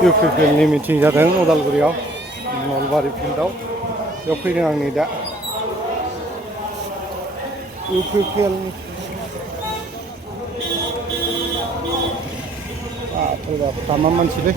इउपिपिएलनि meeting जादों उदालगुरियाव नलबारि फिल्डआव बेयाव फैदों आं नै दा इउपिपिएल तामाम मानसिलै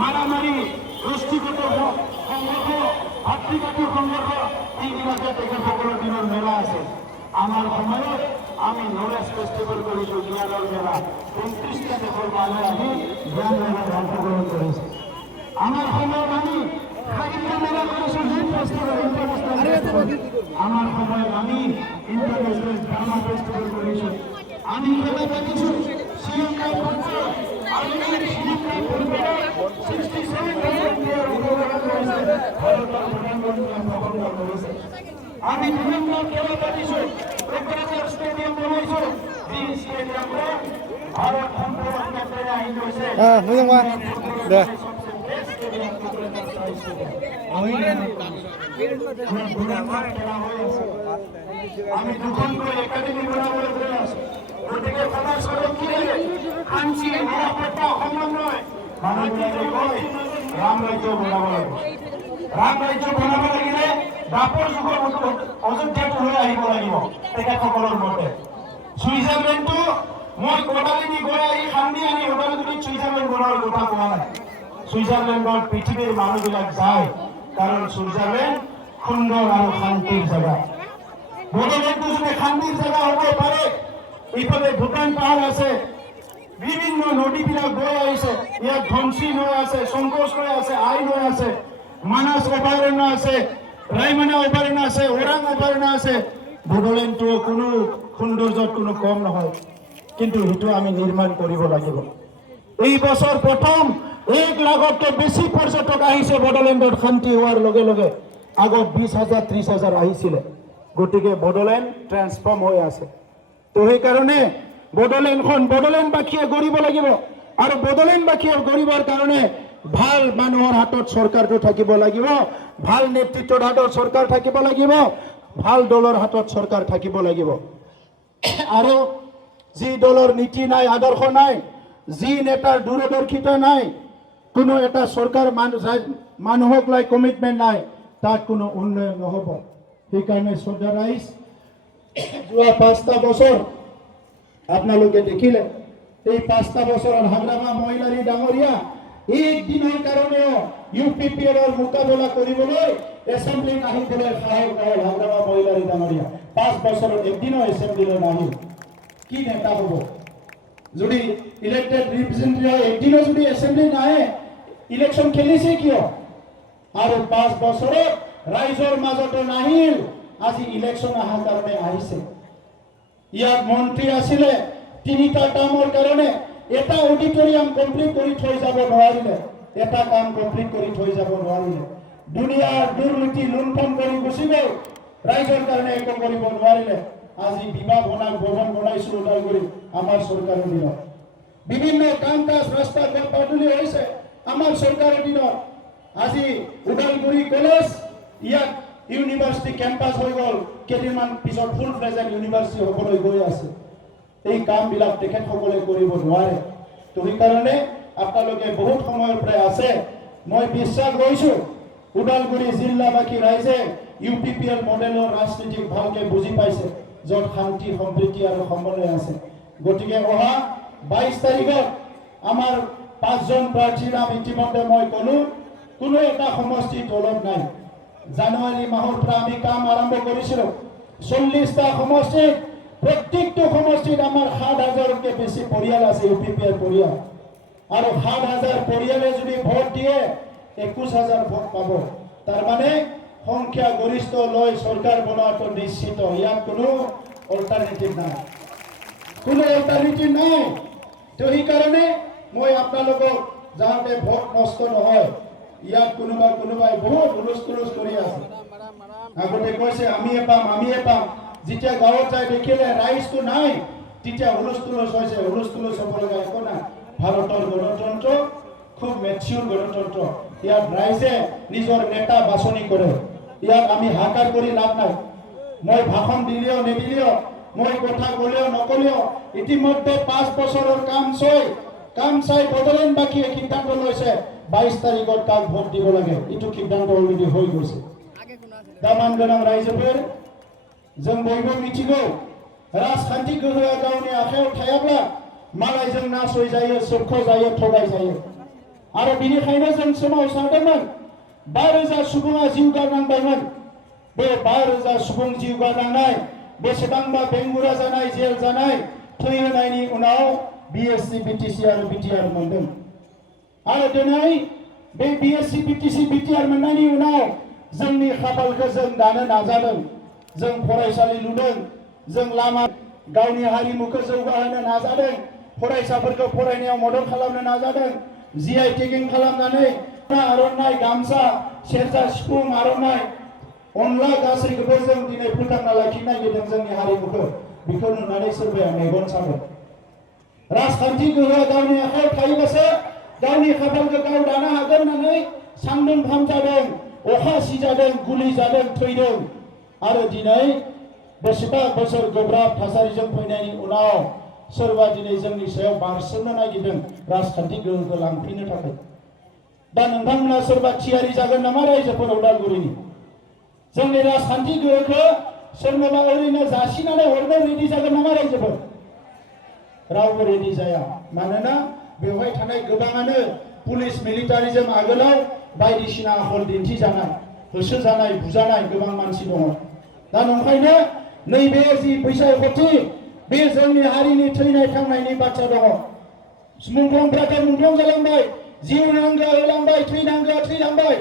মারামারি গোষ্ঠীগত সংঘর্ষ ভাতৃঘাতী সংঘর্ষ এইবিলাকে তেখেতসকলৰ দিনৰ মেলা আছে আমাৰ সময়ত আমি নলেজ ফেষ্টিভেল কৰিছোঁ জ্ঞানৰ মেলা ২৫টা দেশৰ মানুহ আহি জ্ঞান মেলাত অংশগ্ৰহণ কৰিছে আমাৰ সময়ত আমি সাহিত্য মেলা কৰিছোঁ হিট ফেষ্টিভেল ইণ্টাৰনেশ্যনেল আমাৰ সময়ত আমি ইণ্টাৰনেশ্যনেল ড্ৰামা ফেষ্টিভেল কৰিছোঁ আমি খেলা পাতিছোঁ শ্ৰীলংকাৰ ফুটবল আমি শ্ৰীলংকাৰ ফুটবলৰ 67 প্লেয়াৰ অংশগ্ৰহণ কৰিছে ভাৰতৰ প্ৰধানমন্ত্ৰীয়ে অংশগ্ৰহণ কৰিছে আমি বিভিন্ন খেলা পাতিছোঁ কোকৰাঝাৰ ষ্টেডিয়াম বনাইছোঁ যি ষ্টেডিয়ামত ভাৰত সম্পূৰ্ণ কেপ্টেইন আহি গৈছে मोजां बा दे আমি দুখনকৈ একাডেমি বনাবলৈ গৈ আছো গতিকে সমাজখনক কি লাগে শান্তি নিৰাপত্তা সমন্বয় মানুহবিলাকে কয় ৰাম ৰাজ্য বনাব লাগিব ৰাম ৰাজ্য বনাব লাগিলে দাপৰ যুগৰ অযোধ্যাটো হৈ আহিব লাগিব তেখেতসকলৰ মতে ছুইজাৰলেণ্ডটো মই কোটালিনি গৈ আহি শান্তি আনি ওদালগুৰিত ছুইজাৰলেণ্ড বনোৱাৰ কথা কোৱা নাই ছুইজাৰলেণ্ডত পৃথিৱীৰ মানুহবিলাক যায় কাৰণ ছুইজাৰলেণ্ড সুন্দৰ আৰু শান্তিৰ জেগা বড়োলেণ্ডটো যদি শান্তিৰ জেগা হ'ব পাৰে ইফালে ভূটান পাহাৰ আছে বিভিন্ন নদীবিলাক বৈ আহিছে ইয়াত ধনশী নৈ আছে সংকোচ নৈ আছে আই নৈ আছে মানাস অভয়াৰণ্য আছে ৰাইমনা অভয়াৰণ্য আছে ওৰাং অভয়াৰণ্য আছে বড়োলেণ্ডটো কোনো সৌন্দৰ্যত কোনো কম নহয় কিন্তু সেইটো আমি নিৰ্মাণ কৰিব লাগিব এই বছৰ প্ৰথম 1 লাখতকৈ বেছি পৰ্যটক আহিছে বড়োলেণ্ডত শান্তি হোৱাৰ লগে লগে আগত 20,000 30,000 আহিছিলে গতিকে বড়োলেণ্ড ট্ৰান্সফৰ্ম হৈ আছে তো সেইকাৰণে বড়োলেণ্ডবাসীয়ে গঢ়িব লাগিব আৰু বড়োলেণ্ডবাসীয়ে গঢ়িবৰ কাৰণে ভাল মানুহৰ হাতত চৰকাৰটো থাকিব লাগিব ভাল নেতৃত্বৰ হাতত চৰকাৰ থাকিব লাগিব ভাল দলৰ হাতত চৰকাৰ থাকিব লাগিব আৰু যি দলৰ নীতি নাই আদৰ্শ নাই যি নেতাৰ দূৰদৰ্শিতা নাই কোনো এটা চৰকাৰ মানুহক লৈ কমিটমেণ্ট নাই তাত কোনো উন্নয়ন নহ'ব সেইকাৰণে শ্ৰদ্ধা ৰাইজ যোৱা 5টা বছৰ আপোনালোকে দেখিলে এই 5টা বছৰৰ হাগ্ৰামা মহিলাৰী ডাঙৰীয়া এক দিনৰ কাৰণেও ইউপিপিএলৰ মোকাবিলা কৰিবলৈ এছেম্বলিত আহিবলৈ সহায় নহ'ল হাগ্ৰামা মহিলাৰী ডাঙৰীয়া 5 বছৰত একদিনো এছেম্বলিলৈ নাহিল কি নেতা হ'ব যদি ইলেক্টেড ৰিপ্ৰেজেণ্টেটিভ একদিনো যদি এছেম্বলি নাহে ইলেকশ্যন খেলিছে কিয় আৰু 5 বছৰত ৰাইজৰ মাজত নাহিল আজি ইলেকশ্যন অহাৰ কাৰণে আহিছে ইয়াত মন্ত্ৰী আছিলে 3টা টাৰ্মৰ কাৰণে এটা অডিটৰিয়াম কমপ্লিট কৰি থৈ যাব নোৱাৰিলে এটা কাম কমপ্লিট কৰি থৈ যাব নোৱাৰিলে দুনিয়াৰ দুৰ্নীতি লুণ্ঠন কৰি গুচি গ'ল ৰাইজৰ কাৰণে একো কৰিব নোৱাৰিলে আজি বিবাহ ভৱন বনাইছোঁ ওদালগুৰি আমাৰ চৰকাৰৰ দিনত বিভিন্ন কাম কাজ ৰাস্তা ঘাট পদূলি হৈছে আমাৰ চৰকাৰৰ দিনত আজি ওদালগুৰি কলেজ ইয়াত ইউনিভাৰ্চিটি কেম্পাছ হৈ গ'ল কেইদিনমান পিছত ফুল ফ্লেজেড ইউনিভাৰ্চিটি হ'বলৈ গৈ আছে এই কামবিলাক তেখেতসকলে কৰিব নোৱাৰে তো সেইকাৰণে আপোনালোকে বহুত সময়ৰ পৰা আছে মই বিশ্বাস কৰিছোঁ ওদালগুৰি জিলাবাসী ৰাইজে ইউপিপিএল মডেলৰ ৰাজনীতিক ভালকৈ বুজি পাইছে য'ত শান্তি সম্প্ৰীতি আৰু সমন্বয় আছে গতিকে অহা 22 তাৰিখত আমাৰ 5জন প্ৰাৰ্থীৰ নাম ইতিমধ্যে মই ক'লোঁ কোনো এটা সমষ্টিৰ তলত নাই জানুৱাৰী মাহৰ পৰা আমি কাম আৰম্ভ কৰিছিলোঁ 40টা সমষ্টিত প্ৰত্যেকটো সমষ্টিত আমাৰ 7,000তকৈ বেছি পৰিয়াল আছে ইউপিপিএল পৰিয়াল আৰু 7,000 পৰিয়ালে যদি ভোট দিয়ে 21,000 ভোট পাব তাৰ মানে সংখ্যা গৰিষ্ঠ লৈ চৰকাৰ বনোৱাটো নিশ্চিত ইয়াত কোনো অল্টাৰনেটিভ নাই তো সেইকাৰণে মই আপোনালোকক যাতে ভোট নষ্ট নহয় ইয়াত কোনোবাই বহুত হুলস্থুল কৰি আছে আগতে কৈছে আমিয়ে পাম যেতিয়া গাঁৱত যাই দেখিলে ৰাইজটো নাই তেতিয়া হুলস্থুল হৈছে হুলস্থুল হ'ব লগা একো নাই ভাৰতৰ গণতন্ত্ৰ খুব মেচিউৰ গণতন্ত্ৰ ইয়াত ৰাইজে নিজৰ নেতা বাছনি কৰে ইয়াত আমি হাকাৰ কৰি লাভ নাই মই ভাষণ দিলেও নিদিলেও মই কথা ক'লেও নক'লেও ইতিমধ্যে 5 বছৰৰ কাম চাই বদলেন বাকীয়ে সিদ্ধান্ত লৈছে 22 তাৰিখত কাক ভোট দিব লাগে এইটো সিদ্ধান্ত অলৰেডি হৈ গৈছে दामान गोनां रायजोफोर जों बयबो मिथिगौ राजखान्थि गोहोआ गावनि आखायाव थायाब्ला मालायजों नासयजायो सोबख'जायो थगायजायो आरो बेनिखायनो जों सोमावसारदोंमोन 5000 सुबुङा जिउ गारनांबायमोन बे 5000 सुबुं जिउ गारनांनाय बेसेबांबा बेंगुरा जानाय जेल जानाय थै होनायनि उनाव बिएससि बिटिसि आरो बिटिआर मोनदों आरो दिनै बे बिएससि बिटिसि बिटिआर मोननायनि उनाव जोंनि खाफालखौ जों दानो नाजादों जों फरायसालि लुदों जों लामा गावनि हारिमुखौ जौगाहोनो नाजादों फरायसाफोरखौ फरायनायाव मदद खालामनो नाजादों जिआइ टेगिं खालामनानै आर'नाइ गामसा सेरजा सिफुं आर'नाइ अनला गासैखौबो जों दिनै फोथांना लाखिनो नागिरदों जोंनि हारिमुखौ बेखौ नुनानै सोरबाया मेगन सादों राजखान्थि गोहोआ गावनि आखायाव थायोबासो गावनि खाफालखौ गाव दानो हागोन होननानै सानदों जादों अखा सिजादों गुलि जादों थैदों आरो दिनै बेसेबा बोसोर गोब्राब थासारिजों फैनायनि उनाव सोरबा दिनै जोंनि सायाव बारसोमनो नागिरदों राजखान्थि गोहोखौ लांफिननो थाखाय दा नोंथांमोना सोरबा थियारि जागोन नामा रायजोफोर उदालगुरिनि जोंनि राजखान्थि गोहोखौ सोरनोबा ओरैनो जासिनानै हरनो रेडि जागोन नामा रायजोफोर रावबो रेडि जाया मानोना बेवहाय थानाय गोबाङानो पुलिस मिलिटारिजों आगोलाव बायदिसिना आखल दिन्थिजानाय होसोजानाय बुजानाय गोबां मानसि दङ दा नंखायनो नैबे जि बैसागुथि बे जोंनि हारिनि थैनाय थांनायनि बाथ्रा दङ मुंख्लंफ्राथ' मुंख्लं जालांबाय जिउ नांगौ होलांबाय थैनांगौआ थैलांबाय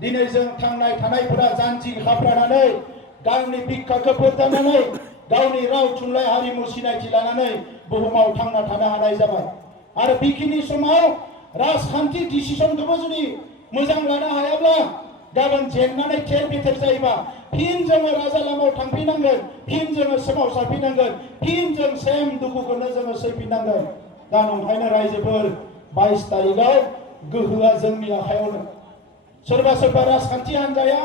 दिनै जों थांनाय थानायफोरा जानजि खाफ्रानानै गावनि बिखाखौ फोथांनानै गावनि राव थुनलाइ हारिमु सिनायथि लानानै बुहुमाव थांना थानो हानाय जाबाय आरो बेखिनि समाव राजखान्थि डिसिसनखौबो जुदि मोजां लानो हायाब्ला गाबोन जेननानै थेर बेथेर जायोबा फिन जोङो राजा लामायाव थांफिननांगोन फिन जोङो सोमावसारफिननांगोन फिन जों सेम दुखुखौनो जोङो सैफिननांगोन दा नंखायनो रायजोफोर 22 तारिखआव गोहोआ जोंनि आखायावनो सोरबा राजखान्थि हान्जाया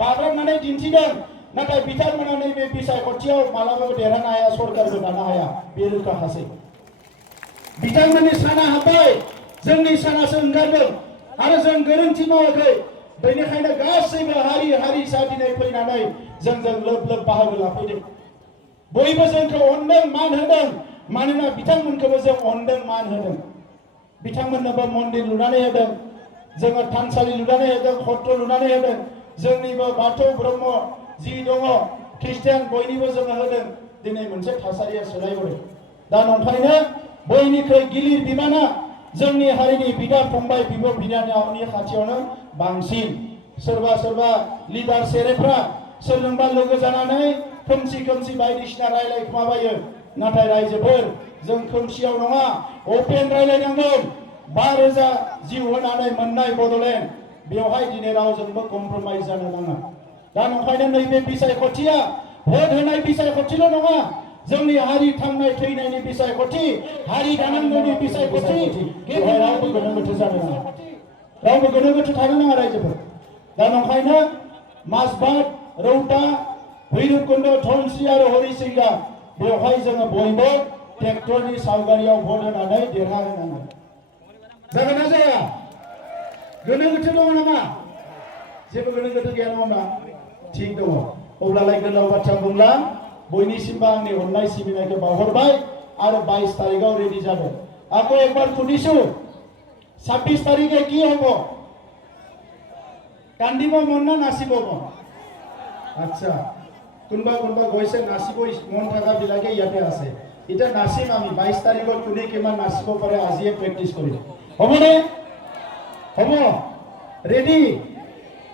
बाब्राबनानै दिन्थिदों नाथाय बिथांमोना नैबे बिसायख'थियाव मालाबाबो देरहानो हाया सरकारबो दानो हाया बे रोखाखासै बिथांमोननि साना हाब्बाय जोंनि सानासो ओंखारदों आरो जों गोरोन्थि मावाखै बेनिखायनो गासैबो हारिसा दिनै फैनानै जोंजों लोब बाहागो लाफैदों बयबो जोंखौ अनदों मान होदों मानोना बिथांमोनखौबो जों अनदों मान होदों बिथांमोननोबो मन्दिर लुनानै होदों जोङो थानसालि लुनानै होदों खत्र लुनानै होदों जोंनिबो बाथौ ब्रह्म जि दङ ख्रिस्टियान बयनिबो जोङो होदों दिनै मोनसे थासारिया सोलायबोदों दा नंखायनो बयनिख्रुइ गिलिर बिबाना जोंनि हारिनि बिदा फंबाय बिब' बिनानावनि खाथियावनो बांसिन सोरबा लिडार सेरेफ्रा सोरजोंबा लोगो जानानै खोमसि बायदिसिना रायलायखुमाबायो नाथाय रायजोफोर जों खोमसियाव नङा अपेन रायलायनांगोन 5000 जिउ होनानै मोननाय बड'लेण्ड बेवहाय दिनै रावजोंबो कमप्रमाइज जानो नाङा दा नंखायनो नैबे बिसायख'थिया भोट होनाय बिसायख'थिल' नङा जोंनि हारि थांनाय थैनायनि बिसायख'थि हारि दानांगौनि बिसायख'थि बेवहाय रावबो गोनो गोथो जानो नाङा रावबो गोनो गोथो थानो नाङा रायजोफोर दा नंखायनो माजबाद रौता भैरबकुन्द धनस्रि आरो हरिसिंगा बेवहाय जोङो बयबो ट्रेक्टरनि सावगारियाव भट होनानै देरहाहोनांगोन जागोन ना जाया गोनो गोथो दङ नामा जेबो गोनो गोथो गैया नङा होमबा थिग दङ अब्लालाय गोलाव बाथ्रा बुंला बयनिसिमबो आंनि अननाय सिबिनायखौ बावहरबाय आरो 22 तारिखआव रेडि जादों आपको एक बार सुनिसु 26 तारिखे কি হ'ব কান্দিব মন না নাচিব মন আচ্ছা কোনবা গৈছে নাচিব মন থাকা বিলাকে ইয়াতে আছে এটা নাচিম আমি 22 তাৰিখত কোনে কিমান নাচিব পাৰে আজিয়ে প্ৰেক্টিছ কৰিম হ'বনে হ'ব ready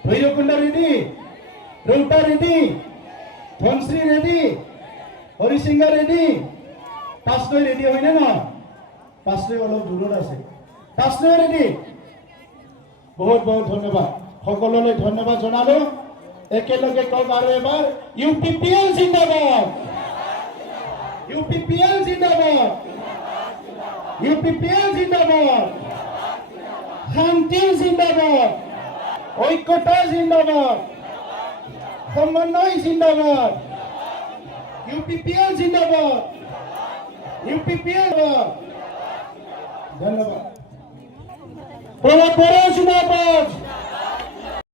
Bhairabkunda ready Rowta ready, Dhansiri ready, Harisingha ready, Panchnoi ready হয়নে নহয়? পাঁচনৈ অলপ দূৰত আছে। পাঁচনৈ ৰেডি? বহুত বহুত ধন্যবাদ, সকলোলৈ ধন্যবাদ জনালো। একেলগে কওক আৰু এবাৰ, UPPL জিন্দাবাদ, UPPL জিন্দাবাদ, UPPL জিন্দাবাদ, শান্তি জিন্দাবাদ, ঐক্যতা জিন্দাবাদ, সমন্বয় জিন্দাবাদ, UPPL জিন্দাবাদ, UPPL ধন্যবাদ। জিন্দাবাদ।